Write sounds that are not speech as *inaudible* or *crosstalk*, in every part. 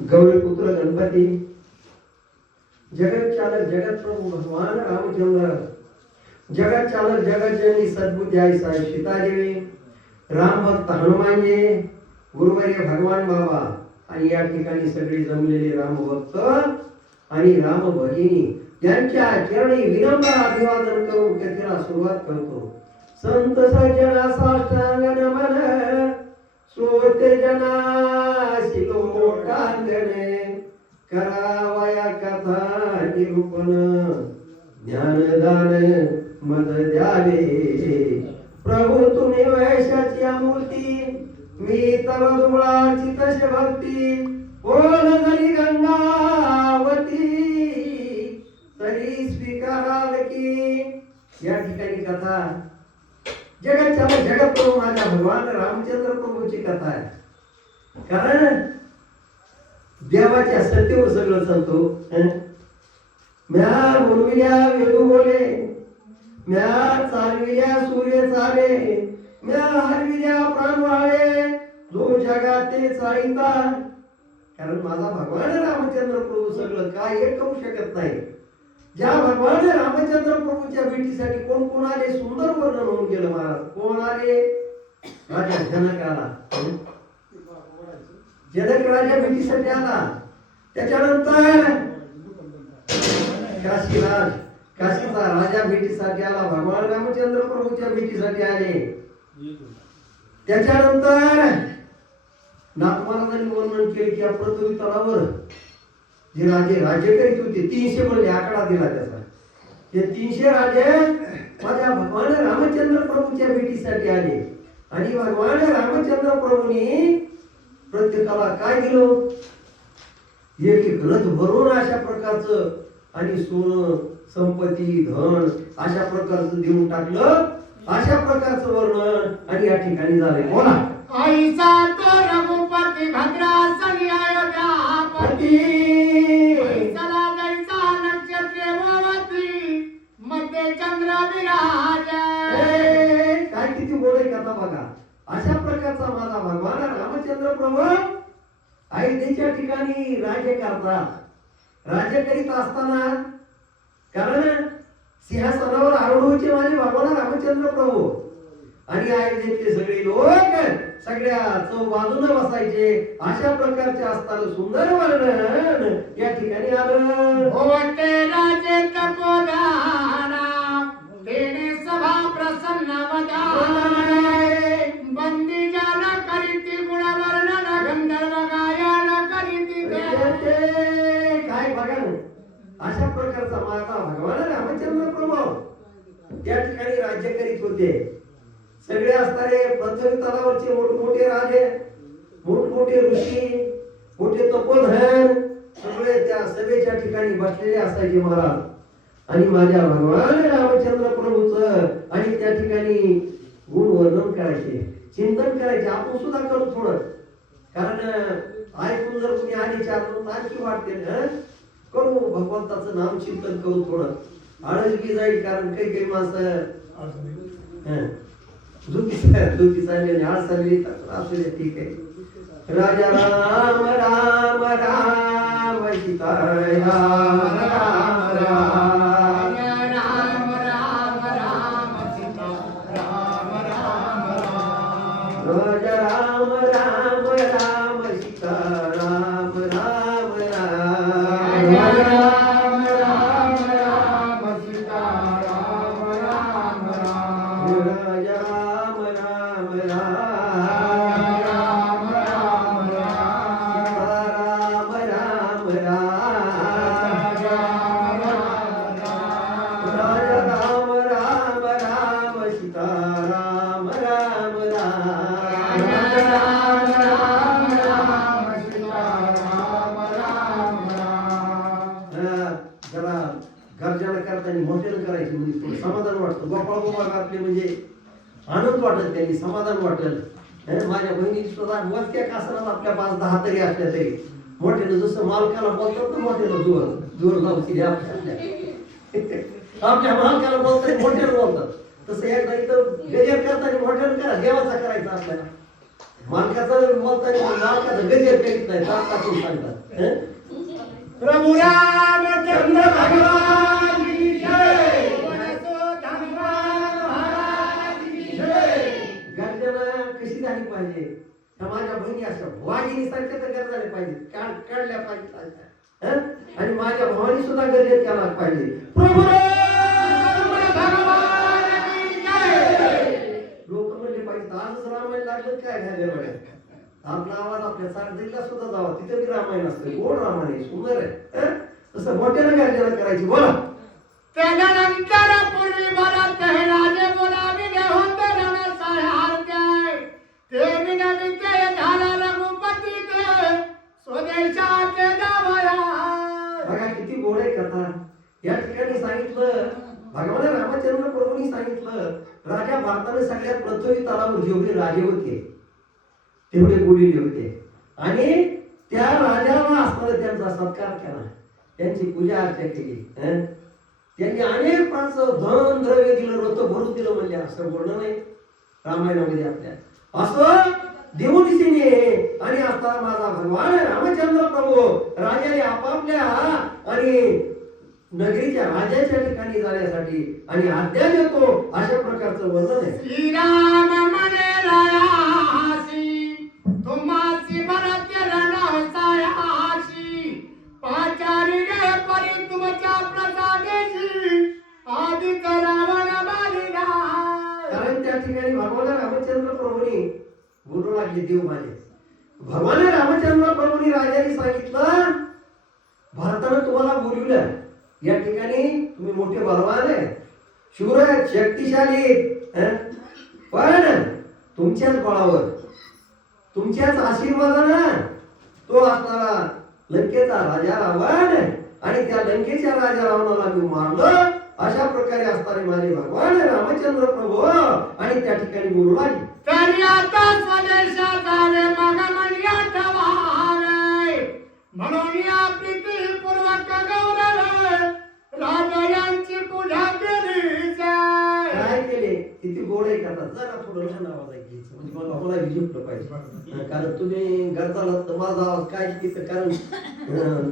गौरीपुत्र गणपती। जगत चालक जगत प्रभू भगवान रामचंद्र। जगत चालक जगत जननी सद्बुद्धी आई साई सीतादेवी। राम भक्त हनुमानजी गुरुवर्य भगवान बाबा। आणि या ठिकाणी सगळे जमलेले राम भक्त आणि राम भगिनी। यांच्या चरणी विनम्र अभिवादन करून कथेला सुरुवात करतो। संत सज्जना साष्टांग नमन सोते जना जनासी लोटांगणे करावया कथा निरूपण. ज्ञानदान मद द्यावे. प्रभू तुम्ही वैशाची मूर्ती मी तव दुबळाची तसे भक्ती. बोल जरी गंगावती तरी स्वीकाराल की. या ठिकाणी कथा. जगाच्या जगत प्रभू माझ्या भगवान रामचंद्र प्रभूची कथा आहे. कारण देवाच्या सत्तेवर सगळं चालतो म्या बोलविल्या वेदू बोले म्या चालविल्या सूर्य चाले म्या हरविल्या प्राण वाळे जो जगाते चाळीता. कारण माझा भगवान रामचंद्र प्रभू सगळं काय हे करू शकत नाही. ज्या भगवान रामचंद्र प्रभूच्या भेटीसाठी कोण कोण आले सुंदर वर्णन होऊन गेलं महाराज? कोण आले? राजा जनकाला जनक राजा भेटीसाठी आला त्याच्यानंतर काशीराज काशीचा राजा भेटीसाठी आला. भगवान रामचंद्र प्रभूच्या भेटीसाठी आले. त्याच्यानंतर नाथ महाराजांनी वर्णन केले की या पृथ्वी तलावर जे राजे राज्य करीत होते तीनशे म्हणले आकडा दिला त्याचा. ते तीनशे राजे माझ्या भगवान रामचंद्र प्रभूच्या भेटीसाठी आले. आणि भगवान रामचंद्र प्रभूंनी प्रत्येकाला काय दिलं? एक रथ भरून अशा प्रकारचं आणि सोनं संपत्ती धन अशा प्रकारचं देऊन टाकलं. अशा प्रकारचं वर्णन आणि या ठिकाणी झालंय. बोला. ऐसा तो रघुपती भद्रासनी अयोध्यापती. पती चला जैसा नक्षत्रे भवती मध्ये चंद्र विराज. काय किती आहे कथा बघा. अशा माझा भगवान रामचंद्र प्रभू अयोध्येच्या ठिकाणी राज्य करतात. राज्य करीत असताना कारण सिंहासनावर आरूढ माझे भगवान रामचंद्र प्रभू. आणि अयोध्येतले सगळे लोक सगळ्या चौ बाजूने बसायचे. अशा प्रकारचे असताना सुंदर वर्णन या ठिकाणी आलं. त्या ठिकाणी राज्य करीत होते सगळे असणारे पृथ्वी तलावरचे मोठमोठे राजे मोठमोठे ऋषी मोठे तपोधन सगळे त्या सभेच्या ठिकाणी बसलेले असायचे महाराज. आणि माझ्या भगवान रामचंद्र प्रभूच आणि त्या ठिकाणी गुण वर्णन करायचे. चिंतन करायचे. आपण सुद्धा करू थोडं. कारण ऐकून जर कुणी आली चार आणखी वाटते करू भगवंताचं नाम चिंतन करू थोडं. अडचकी जाईल कारण काही काही माणसं दुखी झुकीचा आली आळस तर असू ठीक आहे राजा राम राम राम सीताराम राम आनंद वाटेल त्यांनी समाधान वाटेल. माझ्या बहिणी सुद्धा वरच्या कासरात आपल्या पाच दहा तरी असल्या तरी. मोठ्यानं जसं मालकाला बोलतात ना मोठ्यानं जोर जोर लावती आपल्या मालकाला बोलतात मोठ्यानं बोलतात. तसं एकदा इथं गजर करताना मोठ्यानं करा देवाचा करायचा आपल्याला मालकाचा बोलताना मालकाचा गजर करीत नाही ताप सांगतात हं? राम चंद्र भगवान. पाहिजे. त्या माझ्या बहिणी असल्या वाघिणी सारख्या तर गरजाल्या पाहिजे. काढ काढल्या पाहिजे. आणि माझ्या भावानी सुद्धा गरजेत केला पाहिजे. लोक म्हणले पाहिजे आजच रामायण लागलं काय घ्यायला बघा आपला आवाज आपल्या चारदीला सुद्धा जावा. तिथे बी रामायण असते. गोड रामायण आहे. सुंदर आहे. तसं मोठ्यानं गर्जना करायची. बोला. त्याच्यानंतर पूर्वी भरत हे राजे बोलाविले होते रणसाहारते ते विनविते झाला रघुपती ते स्वदेशाचे जावया बघा किती गोड आहे कथा. या ठिकाणी सांगितलं भगवान रामचंद्र प्रभूंनी सांगितलं राजा भारताने सगळ्यात पृथ्वी तलावर जेवढे राजे होते तेवढे बोलिले होते आणि त्या राजाला असताना त्यांचा सत्कार केला. त्यांची पूजा अर्चा केली त्यांनी अनेक माणसं धन द्रव्य दिलं रथ भरून दिलं म्हणले असं बोलणं नाही. रामायणामध्ये आपल्या असं देऊ दिसेने आणि आता माझा भगवान रामचंद्र प्रभू राजाने आपापल्या आणि नगरीच्या राजाच्या ठिकाणी जाण्यासाठी आणि आज्ञा देतो अशा प्रकारचं वर्णन आहे. श्रीराम भगवान रामचंद्र प्रभूंनी राजाने सांगितलं भारतानं तुम्हाला बोलवलं या ठिकाणी तुम्ही मोठे बलवान आहे. शूर शक्तिशाली पण तुमच्याच बळावर तुमच्याच आशीर्वादानं तो असणारा लंकेचा राजा रावण आणि त्या लंकेच्या राजा रावणाला मी मारलं. अशा प्रकारे असणारे माझे भगवान रामचंद्र प्रभू आणि त्या ठिकाणी बोलू लागले म्हणून या प्रीतीपूर्वक गौरव राजा यांची पूजा केली काय केले? किती गोड आहे जरा थोडं लहान आवाज ऐकायचं म्हणजे मला मला पाहिजे. कारण तुम्ही घरचा तर माझा आवाज काय तिथं? कारण हं,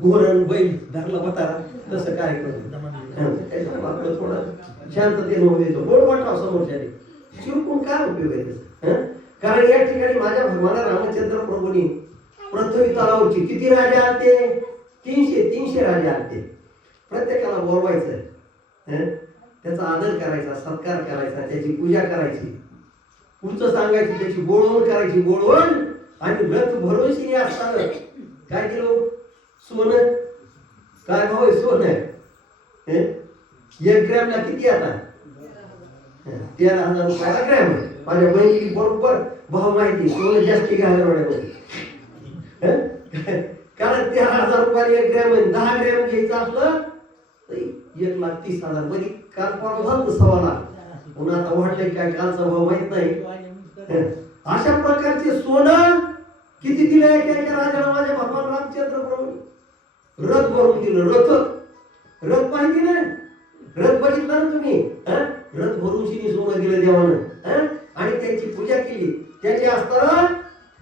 गोरण बैल धरला होता. तसं काय करू हं, थोडं शांततेने होऊ देतो. गोड वाटावं समोरच्याने. शिरकून काय उपयोग आहे कारण या ठिकाणी माझ्या भगवान रामचंद्र प्रभूंनी पृथ्वी तलावरची किती राजा आलते तीनशे तीनशे राजे आलते प्रत्येकाला बोलवायचं त्याचा आदर करायचा सत्कार करायचा त्याची पूजा करायची. पुढचं सांगायची त्याची बोलवण करायची. बोलवण आणि व्रत भरोशी असताना काय केलं? सोनं. काय भाऊ आहे? सोनं एक ग्रॅमला किती आता? तेरा हजार रुपयाला ग्रॅम आहे. माझ्या बहिणीची बरोबर भाव माहिती सोनं जास्ती घालणार *laughs* कारण तेरा हजार रुपयाला एक ग्रॅम आहे. दहा ग्रॅम घ्यायचं असलं एक लाख तीस हजार. म्हणजे काल परवा झालं सव्वा लाख. पुन्हा आता वाढले काय कालचा भाव माहीत नाही. *laughs* अशा प्रकारचे सोनं किती दिलं एका राजाला? माझ्या भगवान रामचंद्र प्रभू रथ भरून दिलं. रथ. रथ माहिती ना? रथ बघितला ना तुम्ही? रथ भरून सोनं दिलं देवानं. आणि त्यांची पूजा केली. त्याचे असताना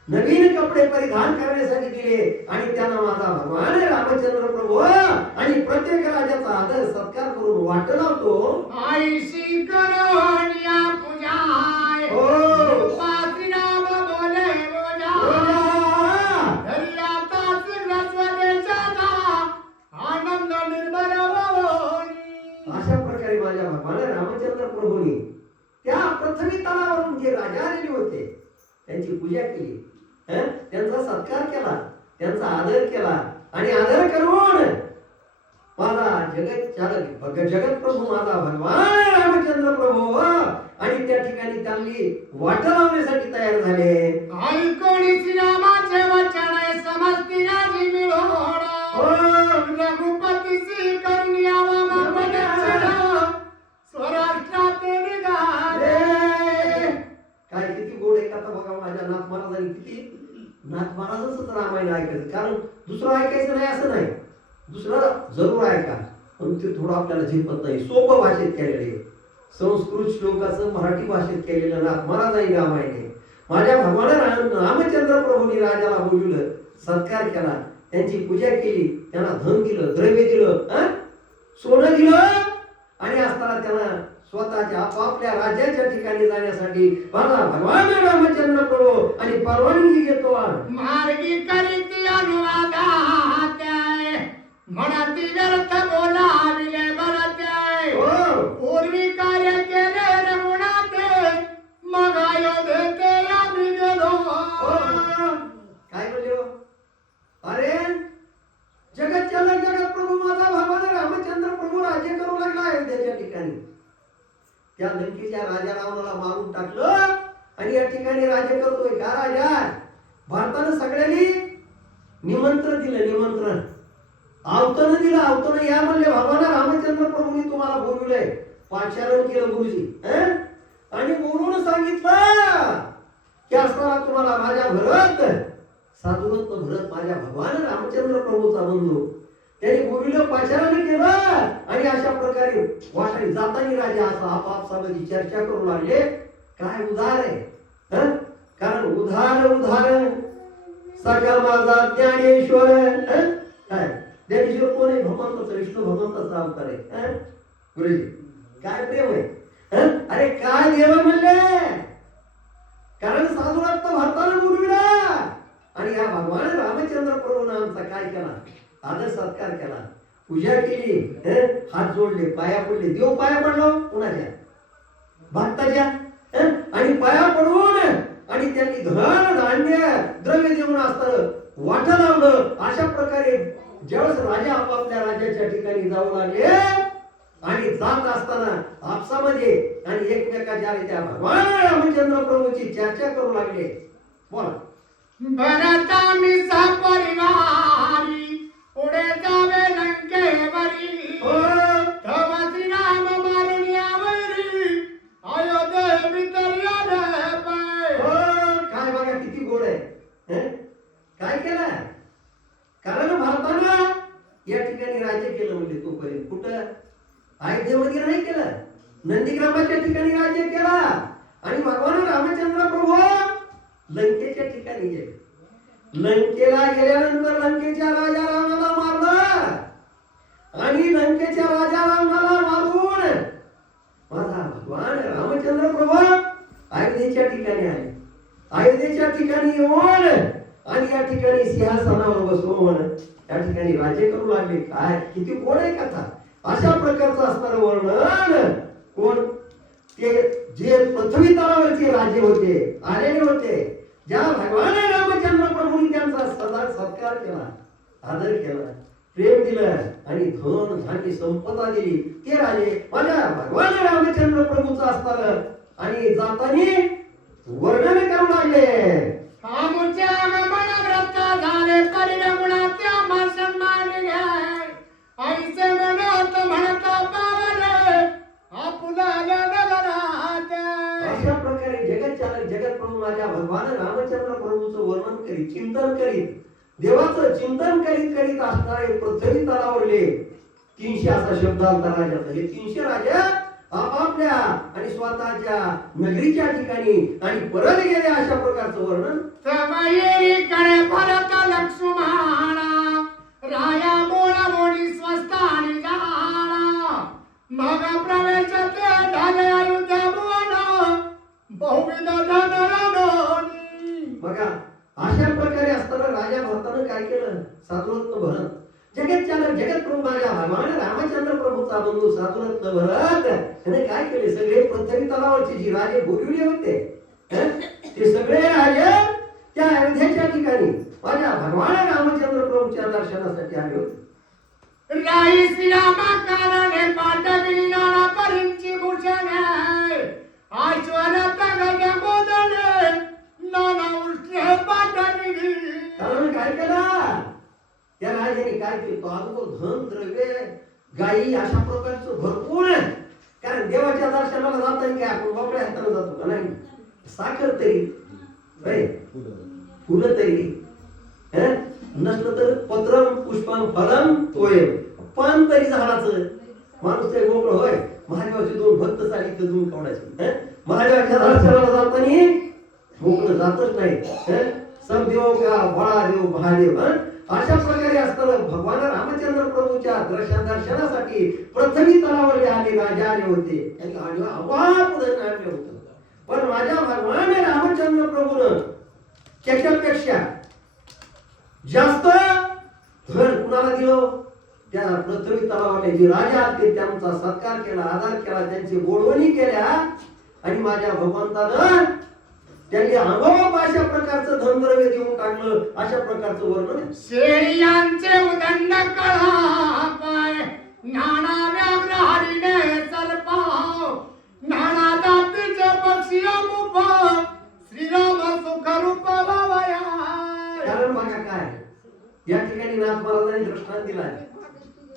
नवीन कपडे परिधान करण्यासाठी दिले आणि त्यांना माझा भगवान रामचंद्र प्रभू. आणि प्रत्येक राजाचा आदर सत्कार करून वाट लावतो. आईशी करो. प्रभू माझा भगवान रामचंद्र प्रभू आणि त्या ठिकाणी त्यांनी वाट लावण्यासाठी तयार झाले. ऐकोणी श्रीरामाचे वचन समजती राजी मिळवण. हो. रघुपतीची करून यावा काय किती गोड आहे कथा बघा माझ्या नाथ महाराजांनी. किती नाथ महाराजांच रामायण ऐकायचं. कारण दुसरं ऐकायचं नाही असं नाही. दुसरं जरूर ऐका. पण ते थोडं आपल्याला झेपत नाही सोपं भाषेत केलेले संस्कृत श्लोकाचं मराठी भाषेत केलेलं नाथ नाही रामायणे माझ्या भगवान रामचंद्र प्रभूंनी राजाला बोलवलं सत्कार केला त्यांची पूजा केली त्यांना धन दिलं द्रव्य दिलं सोनं दिलं. आणि असताना त्यांना स्वतःच्या आपापल्या राज्याच्या ठिकाणी जाण्यासाठी मला भगवान रामचंद्र प्रभू आणि परवानगी घेतो. मार्गी करीत अनुवादात्याय म्हणती व्यर्थ बोलाविले बरत्याय हो. पूर्वी कार्य केले रघुनाथे मग अयोध्येते आम्ही गेलो. काय बोलले हो? अरे जगत चालक जगत प्रभू माझा भगवान रामचंद्र प्रभू राज्य करू लागला अयोध्येच्या ठिकाणी. त्या लंकेच्या राजा रावणाला मारून टाकलं आणि या ठिकाणी राज्य करतोय. का राजा? भारतानं सगळ्यांनी निमंत्रण दिलं निमंत्रण. अवतरण दिलं अवतरण. या म्हणले भगवान रामचंद्र प्रभूंनी तुम्हाला बोलविलंय. पाचारण केलं गुरुजी. आणि गुरुनं सांगितलं की असणारा तुम्हाला माझ्या भरत साधुरत्न भरत माझ्या भगवान रामचंद्र प्रभूचा बंधू. त्यांनी बोलविलं पाचारण केलं. आणि अशा प्रकारे वाटाने जातानी राजा असं आपापसामध्ये चर्चा करू लागले. काय उधार आहे? कारण उधार उधार. सका माझा ज्ञानेश्वर. काय? ज्ञानेश्वर कोण आहे? भगवंताचा विष्णू भगवंतच अवतार करे गुरुजी काय प्रेम आहे? अरे काय देव म्हणले? कारण साधुरत्न भारताला उडविला आणि या भगवान रामचंद्र प्रभूनं आमचा काय केला? आदर सत्कार केला. पूजा केली. हात जोडले पाया पडले. देव पाया पडलो कुणाच्या? भक्ताच्या? आणि पाया पडून आणि त्यांनी धन धान्य द्रव्य देऊन असताना वाट लावलं अशा प्रकारे ज्यावेळेस राजा आपापल्या राज्याच्या ठिकाणी जाऊ लागले आणि जात असताना आपसामध्ये आणि एकमेकाच्या त्या भगवान रामचंद्र प्रभूची चर्चा करू लागले. बोला. भरता मी सपरिवारी पुढे जावे लंकेवरी. काय केलं? कारण भारतानं या ठिकाणी राज्य केलं म्हणजे तोपर्यंत. कुठं? अयोध्येमध्ये नाही केलं. नंदीग्रामाच्या ठिकाणी राज्य केला. आणि भगवान रामचंद्र प्रभू लंकेच्या ठिकाणी गेले. लंकेला गेल्यानंतर लंकेच्या राजा रामाला मारलं. आणि लंकेच्या राजा रामाला मारून माझा भगवान रामचंद्र प्रभू अयोध्येच्या ठिकाणी आले. अयोध्येच्या ठिकाणी येऊन आणि या ठिकाणी सिंहासनावर बसून या ठिकाणी राज्य करू लागले. काय? किती कोण आहे कथा. अशा प्रकारचं असणारं वर्णन कोण? ते जे पृथ्वी तलावरचे राजे होते आलेले होते ज्या भगवान रामचंद्र प्रभूंनी त्यांचा सदा सत्कार केला आदर केला प्रेम दिलं आणि धन धान्य संपदा दिली. ते राजे माझ्या भगवान रामचंद्र प्रभूचं असताना आणि जातानी वर्णन करू लागले. आमुच्या झाले आईचे म्हणत म्हणत पावले अशा प्रकारे जगत चालक जगत प्रभू माझ्या भगवान रामचंद्र प्रभूचं वर्णन करीत चिंतन करीत देवाचं चिंतन करीत करीत असणारे पृथ्वी तलावरले तीनशे असा शब्द आलता राजाचा हे तीनशे राजा आपापल्या आणि स्वतःच्या नगरीच्या ठिकाणी आणि परत गेले अशा प्रकारचं वर्णन? कडे भरत लक्ष्मणा राया बोला मोडी स्वस्तानी जाणा मग प्रवेश ते झाले अयोध्या भुवन. बहुविध बघा अशा प्रकारे असताना राजा भरतानं काय केलं? साधुरत्न भरत. जगत चालक जगत प्रभू माझ्या भगवान रामचंद्र प्रभूचा बंधू साधुरत्न भरत त्याने काय केले? सगळे पृथ्वी तलावाचे जी राजे बोलविले होते? ते सगळे राजे त्या अयोध्येच्या ठिकाणी माझ्या भगवान रामचंद्र प्रभूच्या दर्शनासाठी आले होते. राई श्रीरामा कारणे पाठविली नाना परींची भूषण नाना उष्टे कारण काय केलं? त्या राजाने काय केलं तो अगोदर धन द्रव्य गायी अशा प्रकारचं भरपूर कारण देवाच्या दर्शनाला जाताना काय? आपण बापड्या हाताला जातो का नाही? साखर तरी. फुलं तरी. नसलं तर पत्रम पुष्पम फलम तोय पान तरी झाडाचं. माणूस ते मोकळं होय? महादेवाचे दोन भक्त चाली तर दोन कवडायचे. महादेवाच्या दर्शनाला जाताना भोकणं जातच नाही. सब देव का बळा देव महादेव अशा प्रकारे असताना भगवान रामचंद्र प्रभूच्या दर्शन दर्शनासाठी प्रथमी तलावर आले राजा आले होते. आणले पण माझ्या भगवान रामचंद्र प्रभून त्याच्यापेक्षा जास्त धन कुणाला दिलं? त्या पृथ्वी तलावाने जे राजा ते त्यांचा सत्कार केला आदर केला त्यांची बोलवणी केल्या आणि माझ्या भगवंतानं त्यांनी आंबोबाप अशा प्रकारचं धनद्रव्य देऊन टाकलं अशा प्रकारचं वर्णन. शेळियांचे उदंड कळापाय नाना व्याघ्र हरिणे सलपाव नाना जातीचे पक्षी अमुप श्रीराम सुख रूप बावया कारण बघा काय या ठिकाणी नाथ महाराजांनी दृष्टांत दिलाय.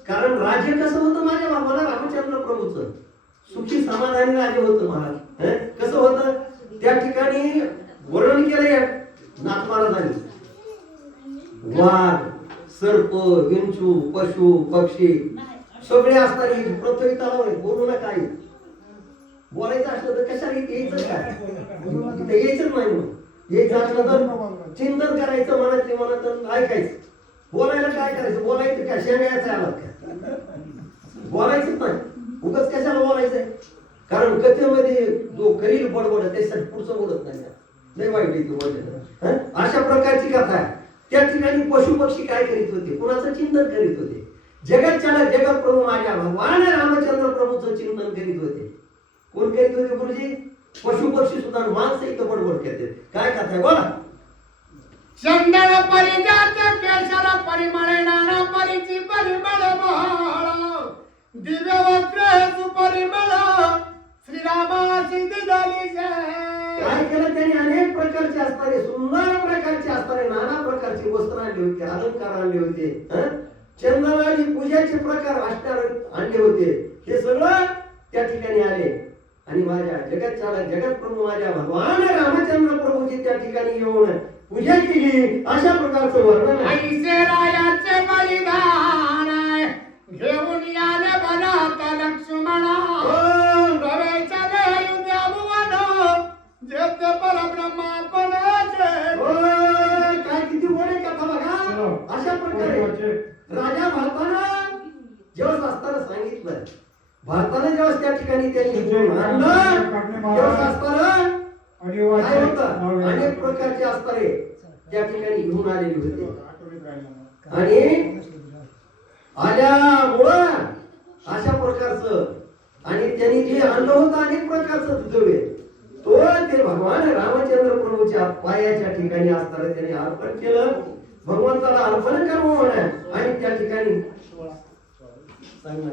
कारण राज्य कसं होतं माझ्या बाबाला? रामचंद्र प्रभूचं. सुखी समाधानी राज्य होतं महाराज? कसं होतं? त्या ठिकाणी वर्णन केलंय. नाथ महाराजांनी वाघ सर्प विंचू पशु पक्षी सगळे असतात पृथ्वी तलावर बोलू नका काही बोलायचं असलं तर कशाला यायचं काय इथे यायचं नाही मग यायचं असलं तर चिंतन करायचं म्हणत मनात ऐकायचं. बोलायला काय करायचं? बोलायचं काय शेंगायचं आलात का? बोलायचंच नाही. उगाच कशाला बोलायचंय? कारण कथेमध्ये जो करील बडबड त्यासाठी पुढचं बोलत नाही नाही वाईट आहे ते बोललेलं. अशा प्रकारची कथा आहे. त्या ठिकाणी पशु पक्षी काय करीत होते? कुणाचं चिंतन करीत होते? जगत चालक जगत प्रभू माझ्या भगवान रामचंद्र प्रभूचं चिंतन करीत होते. कोण करीत होते गुरुजी? पशु पक्षी सुद्धा माणसं इथं बडबड करते काय कथा आहे? बोला. चंदन परिजात केशर परिमळे नाना परिची परिमळ बहाळ. दिव्य वस्त्र सुपरिमळ श्रीरामाची जय. काय केलं त्यांनी? अनेक प्रकारचे असणारे सुंदर प्रकारचे असणारे नाना प्रकारचे वस्त्र आणले होते अलंकार आणले होते? चंदनाची पूजाचे प्रकार असणार आणले होते. हे सगळं त्या ठिकाणी आले. आणि माझ्या जगत चालक जगत प्रभू माझ्या भगवान रामचंद्र प्रभूची त्या ठिकाणी येऊन पूजा केली. अशा प्रकारचं वर्णन ऐसे घेऊन याले भरत लक्ष्मणा. काय किती गोड आहे कथा बघा. अशा प्रकारे. राजा भारतानं जेव्हा असताना सांगितलं. भारतानं जेव्हा त्या ठिकाणी त्यांनी घेऊन आणलं. तेव्हा असताना काय होतं? अनेक प्रकारचे असणारे त्या ठिकाणी घेऊन आलेले होते. आणि आल्यामुळं अशा प्रकारचं आणि त्यांनी जे आणलं होतं अनेक प्रकारचं द्रव्य तो ते भगवान रामचंद्र प्रभूच्या पायाच्या ठिकाणी असताना त्याने अर्पण केलं. भगवंताला अर्पण कर्म म्हणा. आणि त्या ठिकाणी सांग